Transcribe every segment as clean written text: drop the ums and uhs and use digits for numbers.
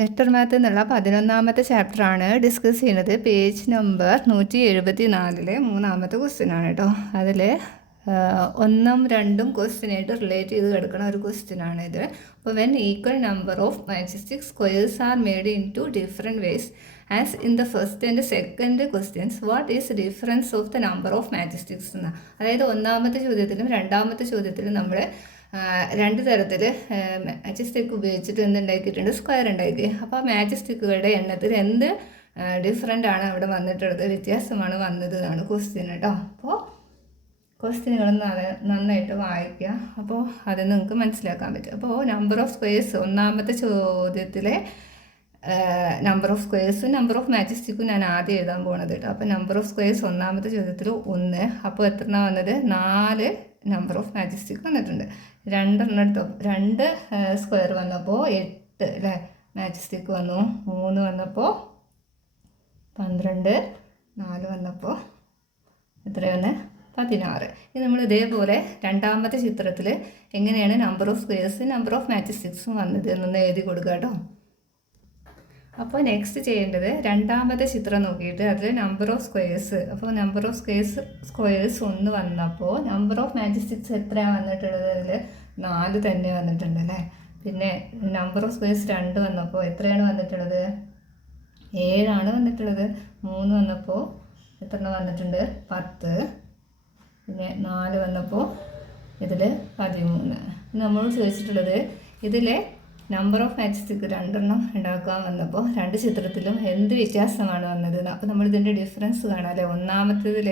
Letter math എന്നുള്ള 11ാമത്തെ ചാപ്റ്ററാണ് discuss ചെയ്യുന്നത്. പേജ് നമ്പർ 174 മൂന്നാമത്തെ ക്വസ്റ്റ്യനാണ് കേട്ടോ. അതിൽ 1ഉം 2ഉം ക്വസ്റ്റ്യനായിട്ട് റിലേറ്റ് ചെയ്ത് കിടക്കുന്ന ഒരു ക്വസ്റ്റ്യനാണ് ഇത്. അപ്പോൾ when equal number of matchstick squares are made in two different ways as in the first and second questions what is difference of the number of matchsticks എന്ന. അതായത് ഒന്നാമത്തെ ചോദ്യത്തിലും രണ്ടാമത്തെ ചോദ്യത്തിലും നമ്മൾ രണ്ട് തരത്തിൽ മാച്ച് സ്റ്റിക്ക് ഉപയോഗിച്ചിട്ട് എന്തുണ്ടാക്കിയിട്ടുണ്ട്, സ്ക്വയർ ഉണ്ടാക്കി. അപ്പോൾ ആ മാച്ച് സ്റ്റിക്കുകളുടെ എണ്ണത്തിൽ എന്ത് ഡിഫറൻ്റ് ആണ് അവിടെ വന്നിട്ടുള്ളത്, വ്യത്യാസമാണ് വന്നത് എന്നാണ് ക്വസ്റ്റ്യൻ കേട്ടോ. അപ്പോൾ ക്വസ്റ്റ്യനുകൾ നന്നായിട്ട് വായിക്കുക, അപ്പോൾ അത് നിങ്ങൾക്ക് മനസ്സിലാക്കാൻ പറ്റും. അപ്പോൾ നമ്പർ ഓഫ് സ്ക്വയേഴ്സ് ഒന്നാമത്തെ ചോദ്യത്തിലെ നമ്പർ ഓഫ് സ്ക്വയേഴ്സും നമ്പർ ഓഫ് മാച്ച് സ്റ്റിക്കും ഞാൻ ആദ്യം എഴുതാൻ പോകുന്നത് കേട്ടോ. അപ്പോൾ നമ്പർ ഓഫ് സ്ക്വയേഴ്സ് ഒന്നാമത്തെ ചോദ്യത്തിൽ 1, അപ്പോൾ എത്ര വന്നത് 4 നമ്പർ ഓഫ് മാച്ച് സ്റ്റിക്ക് വന്നിട്ടുണ്ട്. 2 എടുത്തോ, 2 സ്ക്വയർ വന്നപ്പോൾ 8 അല്ലേ മാച്ച് സ്റ്റിക്ക് വന്നു. 3 വന്നപ്പോൾ 12, 4 വന്നപ്പോൾ എത്രയാണ് 16. ഇത് നമ്മൾ ഇതേപോലെ രണ്ടാമത്തെ ചിത്രത്തിൽ എങ്ങനെയാണ് number of squares number of മാച്ച് സ്റ്റിക്സും വന്നത് എന്നൊന്ന് എഴുതി കൊടുക്കുക കേട്ടോ. അപ്പോൾ നെക്സ്റ്റ് ചെയ്യേണ്ടത് രണ്ടാമത്തെ ചിത്രം നോക്കിയിട്ട് അതിൽ നമ്പർ ഓഫ് സ്ക്വയേഴ്സ്, അപ്പോൾ നമ്പർ ഓഫ് സ്ക്വയേഴ്സ് 1 വന്നപ്പോൾ നമ്പർ ഓഫ് മാച്ച് സ്റ്റിക്സ് എത്രയാണ് വന്നിട്ടുള്ളത്, അതിൽ 4 തന്നെ വന്നിട്ടുണ്ട് അല്ലേ. പിന്നെ നമ്പർ ഓഫ് സ്ക്വയേഴ്സ് 2 വന്നപ്പോൾ എത്രയാണ് വന്നിട്ടുള്ളത്, 7 വന്നിട്ടുള്ളത്. 3 വന്നപ്പോൾ എത്ര വന്നിട്ടുണ്ട്, 10. പിന്നെ 4 വന്നപ്പോൾ ഇതിൽ 13. നമ്മൾ ചോദിച്ചിട്ടുള്ളത് ഇതിലെ നമ്പർ ഓഫ് മാച്ച് സ്റ്റിക്ക് 2 ഉണ്ടാക്കാൻ വന്നപ്പോൾ 2 ചിത്രത്തിലും എന്ത് വ്യത്യാസമാണ് വന്നത്. അപ്പോൾ നമ്മളിതിൻ്റെ ഡിഫറൻസ് കാണാം അല്ലേ. ഒന്നാമത്തേതിൽ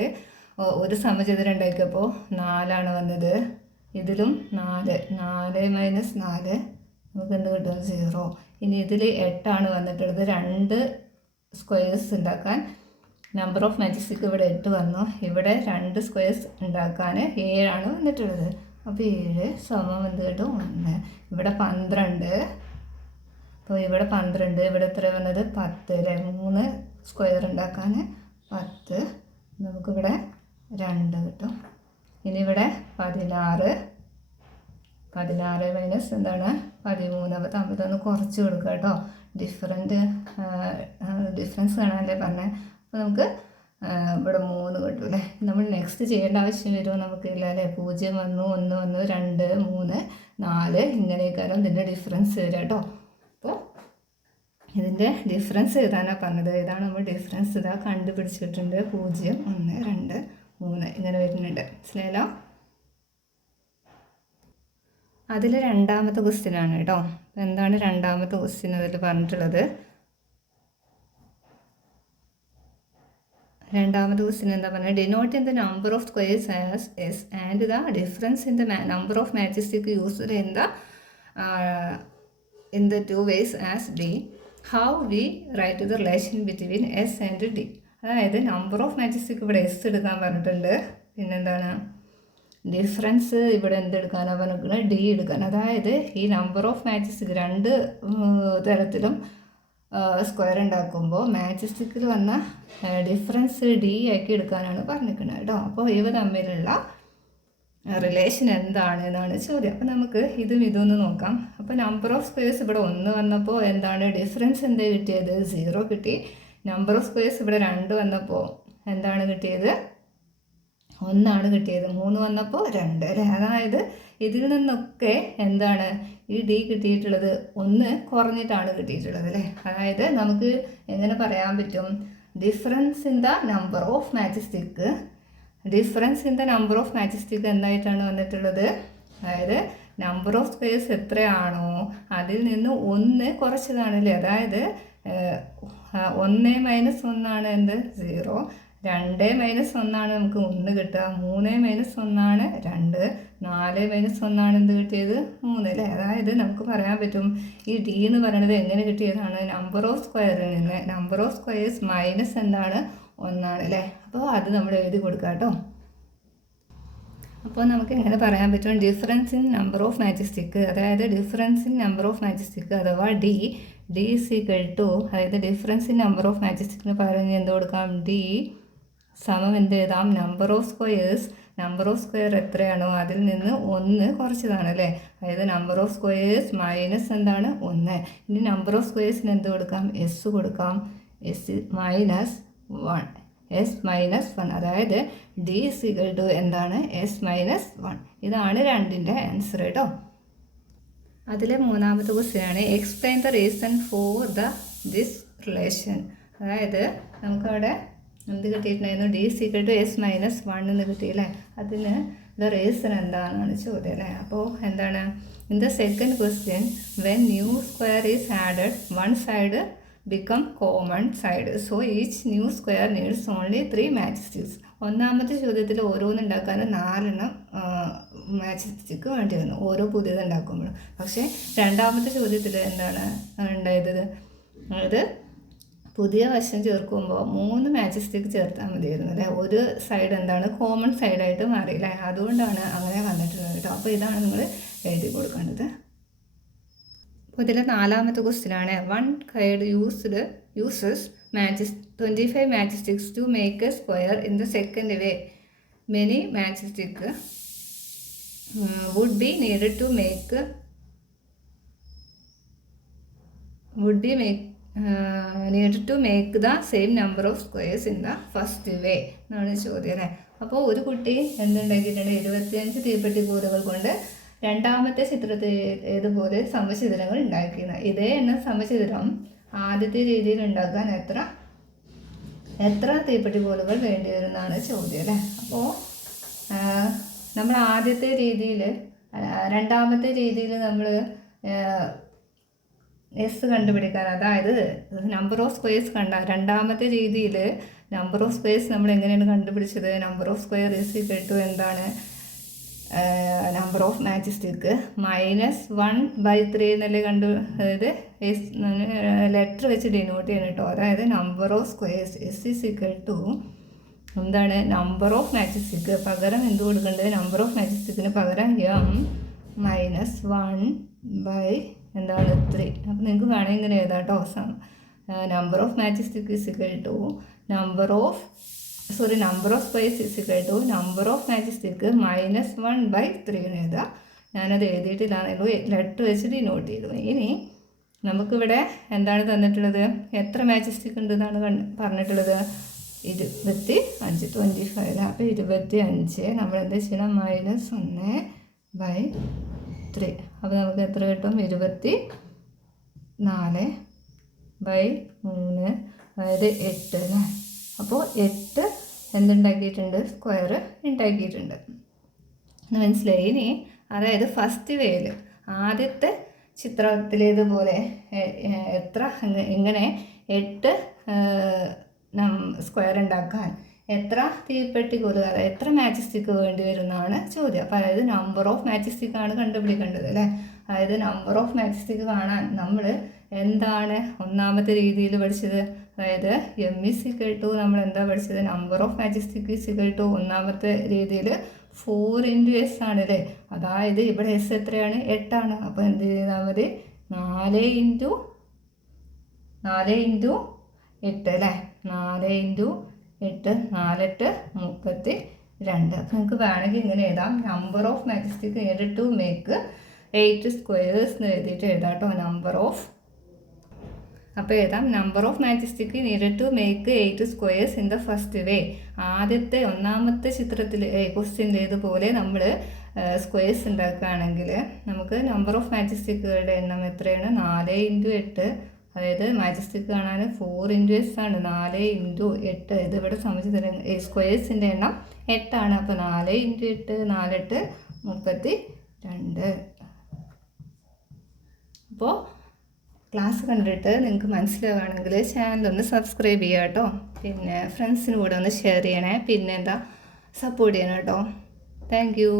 ഒരു സമചതുരം ഉണ്ടാക്കിയപ്പോൾ 4 വന്നത്, ഇതിലും 4 മൈനസ് 4 നമുക്ക് എന്ത് കിട്ടും, 0. ഇനി ഇതിൽ 8 വന്നിട്ടുള്ളത്. 2 സ്ക്വയേഴ്സ് ഉണ്ടാക്കാൻ നമ്പർ ഓഫ് മാച്ച് സ്റ്റിക്ക് ഇവിടെ 8 വന്നു, ഇവിടെ 2 സ്ക്വയേഴ്സ് ഉണ്ടാക്കാൻ 7 വന്നിട്ടുള്ളത്. അപ്പോൾ 7 സമം എന്ത് കിട്ടും, 1. ഇവിടെ 12, അപ്പോൾ ഇവിടെ 12, ഇവിടെ എത്ര വന്നത് 10 അല്ലേ. 3 സ്ക്വയർ ഉണ്ടാക്കാൻ 10, നമുക്കിവിടെ 2 കിട്ടും. ഇനി ഇവിടെ 16 മൈനസ് എന്താണ് 13. അപ്പോൾ തമ്മിലൊന്ന് കുറച്ച് കൊടുക്കുക കേട്ടോ. ഡിഫറൻസ് കാണാനല്ലേ പറഞ്ഞത്. അപ്പോൾ നമുക്ക് ഇവിടെ 3 കിട്ടും അല്ലേ. നമ്മൾ നെക്സ്റ്റ് ചെയ്യേണ്ട ആവശ്യം വരുമോ നമുക്കില്ല അല്ലേ. 0 വന്നു, 1 വന്നു, 2, 3, 4 ഇങ്ങനെയൊക്കെയാണ് ഇതിൻ്റെ ഡിഫറൻസ് വരിക കേട്ടോ. അപ്പോൾ ഇതിൻ്റെ ഡിഫറൻസ് എഴുതാനാണ് പറഞ്ഞത്. ഇതാണ് നമ്മൾ ഡിഫറൻസ് ഇതാ കണ്ടുപിടിച്ചിട്ടുണ്ട്. 0, 1, 2, 3 ഇങ്ങനെ വരുന്നുണ്ട്. മനസ്സിലായല്ലോ. അതിൽ രണ്ടാമത്തെ ക്വസ്റ്റ്യനാണ് കേട്ടോ. അപ്പോൾ എന്താണ് രണ്ടാമത്തെ ക്വസ്റ്റ്യൻ അതിൽ പറഞ്ഞിട്ടുള്ളത്, രണ്ടാമത്തെ ക്വസ്റ്റ്യൻ എന്താ പറഞ്ഞത്, denote in the number of squares as S and the difference in the number of matchstick used in the 2 ways as D. How we write the relation between S and D. അതായത് number of matchstick ഇവിടെ S എടുക്കാൻ പറഞ്ഞിട്ടുണ്ട്. പിന്നെന്താണ് difference ഇവിടെ എന്തെടുക്കാനാണ് പറഞ്ഞിരിക്കുന്നത്, D എടുക്കാൻ. അതായത് ഈ നമ്പർ ഓഫ് മാച്ച് സ്റ്റിക്ക് 2 തരത്തിലും സ്ക്വയർ ഉണ്ടാക്കുമ്പോൾ മാച്ച് സ്റ്റിക്കിൽ വന്ന ഡിഫറൻസ് ഡി ആക്കി എടുക്കാനാണ് പറഞ്ഞിരിക്കുന്നത് കേട്ടോ. അപ്പോൾ ഇവ തമ്മിലുള്ള റിലേഷൻ എന്താണ് എന്നാണ് ചോദ്യം. അപ്പോൾ നമുക്ക് ഇതൊന്ന് നോക്കാം. അപ്പോൾ നമ്പർ ഓഫ് സ്ക്വയേഴ്സ് ഇവിടെ 1 വന്നപ്പോൾ എന്താണ് ഡിഫറൻസ് എന്താ കിട്ടിയത്, 0 കിട്ടി. നമ്പർ ഓഫ് സ്ക്വയേഴ്സ് ഇവിടെ 2 വന്നപ്പോൾ എന്താണ് കിട്ടിയത്, 1 കിട്ടിയത്. 3 വന്നപ്പോൾ 2 അല്ലേ. അതായത് ഇതിൽ നിന്നൊക്കെ എന്താണ് ഈ ഡി കിട്ടിയിട്ടുള്ളത് 1 കുറഞ്ഞിട്ടാണ് കിട്ടിയിട്ടുള്ളത് അല്ലേ. അതായത് നമുക്ക് എങ്ങനെ പറയാൻ പറ്റും, difference in the number of matchstick, difference in the number of matchstick എന്തായിട്ടാണ് വന്നിട്ടുള്ളത്, അതായത് നമ്പർ ഓഫ് സ്ക്വയേഴ്സ് എത്രയാണോ അതിൽ നിന്ന് 1 കുറച്ചതാണല്ലേ. അതായത് 1 മൈനസ് 1 എന്ത് 0, 2 മൈനസ് 1 നമുക്ക് 1 കിട്ടുക, 3 മൈനസ് 1 2, 4 മൈനസ് 1 എന്ത് കിട്ടിയത് 3 അല്ലേ. അതായത് നമുക്ക് പറയാൻ പറ്റും ഈ ഡി എന്ന് പറയുന്നത് എങ്ങനെ കിട്ടിയതാണ്, നമ്പർ ഓഫ് സ്ക്വയറിൽ നിന്ന് നമ്പർ ഓഫ് സ്ക്വയേഴ്സ് മൈനസ് എന്താണ് 1 അല്ലേ. അപ്പോൾ അത് നമ്മൾ എഴുതി കൊടുക്കുക കേട്ടോ. അപ്പോൾ നമുക്ക് എങ്ങനെ പറയാൻ പറ്റും, difference in number of matchstick, അതായത് difference in number of matchstick അഥവാ ഡി ഈസ് ഈക്വൽ ടു, അതായത് ഡിഫറൻസ് ഇൻ നമ്പർ ഓഫ് മാച്ച് സ്റ്റിക്കിന് പകരം എന്ത് കൊടുക്കാം, ഡി സമം എന്ത് എഴുതാം, number of squares number of square എത്രയാണോ അതിൽ നിന്ന് 1 കുറച്ചതാണ് അല്ലേ. അതായത് നമ്പർ ഓഫ് സ്ക്വയേഴ്സ് മൈനസ് എന്താണ് 1. ഇനി നമ്പർ ഓഫ് സ്ക്വയേഴ്സിന് എന്ത് കൊടുക്കാം, എസ് കൊടുക്കാം. എസ് മൈനസ് 1, എസ് മൈനസ് 1, അതായത് ഡി ഇസ് ഈക്വൽ ടു എന്താണ്, എസ് മൈനസ് 1. ഇതാണ് 2ൻ്റെ ആൻസർ കേട്ടോ. അതിലെ 3ാമത്തെ ക്വസ്റ്റ്യൻ ആണ് explain the reason for this relation. അതായത് നമുക്കവിടെ എന്ത് കിട്ടിയിട്ടുണ്ടായിരുന്നു, D is equal to S minus 1 എന്ന് കിട്ടിയില്ലേ. അതിന് ദ റീസൺ എന്താണെന്നാണ് ചോദ്യം അല്ലേ. അപ്പോൾ എന്താണ്, in the second question when nu square is added one side become common side, so each new square needs only 3 matchsticks. ഒന്നാമത്തെ ചോദ്യത്തിൽ ഓരോന്നുണ്ടാക്കാൻ 4 മാച്ച് വേണ്ടി വന്നു ഓരോ പുതിയത് ഉണ്ടാക്കുമ്പോഴും. പക്ഷേ രണ്ടാമത്തെ ചോദ്യത്തിൽ എന്താണ് ഉണ്ടായത്, അതായത് പുതിയ വശം ചേർക്കുമ്പോൾ 3 മാച്ച് സ്റ്റിക്ക് ചേർത്താൽ മതിയായിരുന്നു അല്ലേ. ഒരു സൈഡ് എന്താണ് കോമൺ സൈഡായിട്ട് മാറിയില്ലേ, അതുകൊണ്ടാണ് അങ്ങനെ വന്നിട്ടുള്ളത് കേട്ടോ. അപ്പോൾ ഇതാണ് നിങ്ങൾ എഴുതി കൊടുക്കേണ്ടത്. അപ്പോൾ ഇതിലെ 4ാമത്തെ ക്വസ്റ്റ്യൻ ആണ് one kid uses 25 matchsticks to make a square in the second way. Many matchstick would be needed to make the same number of squares in the first way എന്നാണ് ചോദ്യം അല്ലേ. അപ്പോൾ ഒരു കുട്ടി എന്തുണ്ടാക്കിയിട്ടുണ്ട്, 25 തീപ്പെട്ടി കൂറുകൾ കൊണ്ട് രണ്ടാമത്തെ ചിത്രത്തിൽ ഏതുപോലെ സമചിതരങ്ങൾ ഉണ്ടാക്കിയിരുന്നത്. ഇതേ എണ്ണം സമചിതരം ആദ്യത്തെ രീതിയിൽ ഉണ്ടാക്കാൻ എത്ര തീപ്പെട്ടി കോലുകൾ വേണ്ടി വരുന്നതാണ് ചോദ്യം അല്ലേ. അപ്പോൾ നമ്മൾ ആദ്യത്തെ രീതിയിൽ രണ്ടാമത്തെ രീതിയിൽ നമ്മൾ എസ് കണ്ടുപിടിക്കാൻ, അതായത് നമ്പർ ഓഫ് സ്ക്വയേഴ്സ് രണ്ടാമത്തെ രീതിയിൽ നമ്പർ ഓഫ് സ്ക്വയേഴ്സ് നമ്മൾ എങ്ങനെയാണ് കണ്ടുപിടിച്ചത്, number of square is equal to എന്താണ്, നമ്പർ ഓഫ് മാച്ച് സ്റ്റിക്ക് -1/3 എന്നല്ലേ അതായത് ലെറ്റർ വെച്ച് ഡിനോട്ട് ചെയ്യണം കേട്ടോ. അതായത് number of squares S is equal to എന്താണ്, നമ്പർ ഓഫ് മാച്ച് സ്റ്റിക്ക് പകരം എന്ത് കൊടുക്കേണ്ടത്, നമ്പർ ഓഫ് മാച്ച് സ്റ്റിക്കിന് പകരം -1/3. അപ്പോൾ നിങ്ങൾക്ക് വേണമെങ്കിൽ ഇങ്ങനെ എഴുതാം കേട്ടോ. Number of matchstick is equal to number of squares is equal to number of matchstick -1/3 എന്ന് എഴുതുക. ഞാനത് എഴുതിയിട്ടില്ലാന്നെങ്കിലും ലെറ്റർ വെച്ച് ഡിനോട്ട് ചെയ്തു. ഇനി നമുക്കിവിടെ എന്താണ് തന്നിട്ടുള്ളത്, എത്ര മാച്ച് സ്റ്റിക്ക് ഉണ്ടെന്നാണ് പറഞ്ഞിട്ടുള്ളത്, 25, 25. അപ്പോൾ 25 നമ്മൾ എന്താ ചെയ്യണം, -1/3. അപ്പോൾ നമുക്ക് എത്ര കിട്ടും, 24/3, അതായത് 8 അല്ലേ. അപ്പോൾ 8 എന്തുണ്ടാക്കിയിട്ടുണ്ട്, സ്ക്വയർ ഉണ്ടാക്കിയിട്ടുണ്ട്. മനസ്സിലായി. ഇനി അതായത് ഫസ്റ്റ് വേയിൽ ആദ്യത്തെ ചിത്രത്തിലേതുപോലെ എത്ര ഇങ്ങനെ 8 സ്ക്വയർ ഉണ്ടാക്കാൻ എത്ര തീപ്പെട്ടി കോലുകൾ, അതായത് എത്ര മാച്ച് സ്റ്റിക്ക് വേണ്ടി വരുന്നതാണ് ചോദ്യം. അപ്പോൾ അതായത് നമ്പർ ഓഫ് മാച്ച് സ്റ്റിക്കാണ് കണ്ടുപിടിക്കേണ്ടത് അല്ലേ. അതായത് നമ്പർ ഓഫ് മാച്ച് സ്റ്റിക്ക് കാണാൻ നമ്മൾ എന്താണ് ഒന്നാമത്തെ രീതിയിൽ പഠിച്ചത്, അതായത് എം ഈസ് ഈക്വൽ ടു നമ്മൾ എന്താ പഠിച്ചത്, number of matchstick is equal to ഒന്നാമത്തെ രീതിയിൽ 4 × S ആണ് അല്ലേ. അതായത് ഇവിടെ എസ് എത്രയാണ്, 8 ആണ്. അപ്പോൾ എന്ത് ചെയ്താൽ മതി, 4 × 8 അല്ലേ. 4 × 8 4 8 32. അപ്പോൾ നിങ്ങൾക്ക് വേണമെങ്കിൽ ഇങ്ങനെ എഴുതാം, number of matchstick needed to make 8 squares എന്ന് എഴുതിയിട്ട് എഴുതാം കേട്ടോ. അപ്പോൾ എഴുതാം, number of matchstick needed to make 8 squares in the first way. ആദ്യത്തെ ഒന്നാമത്തെ ചിത്രത്തിൽ ക്വസ്റ്റ്യനിലേതുപോലെ നമ്മൾ സ്ക്വയേഴ്സ് ഉണ്ടാക്കുകയാണെങ്കിൽ നമുക്ക് നമ്പർ ഓഫ് മാച്ച് സ്റ്റിക്കുകളുടെ എണ്ണം എത്രയാണ്, 4 × 8. അതായത് മാച്ച് സ്റ്റിക്ക് കാണാൻ 4 × S ആണ്, 4 × 8. ഇതിവിടെ സമചിതരം സ്ക്വയേഴ്സിൻ്റെ എണ്ണം 8 ആണ്. അപ്പോൾ 4 × 8 4 8 32. അപ്പോൾ ക്ലാസ് കണ്ടിട്ട് നിങ്ങൾക്ക് മനസ്സിലാവുകയാണെങ്കിൽ ചാനലൊന്ന് സബ്സ്ക്രൈബ് ചെയ്യുക കേട്ടോ. പിന്നെ ഫ്രണ്ട്സിന് കൂടെ ഒന്ന് ഷെയർ ചെയ്യണേ. പിന്നെ സപ്പോർട്ട് ചെയ്യണം കേട്ടോ. Thank you.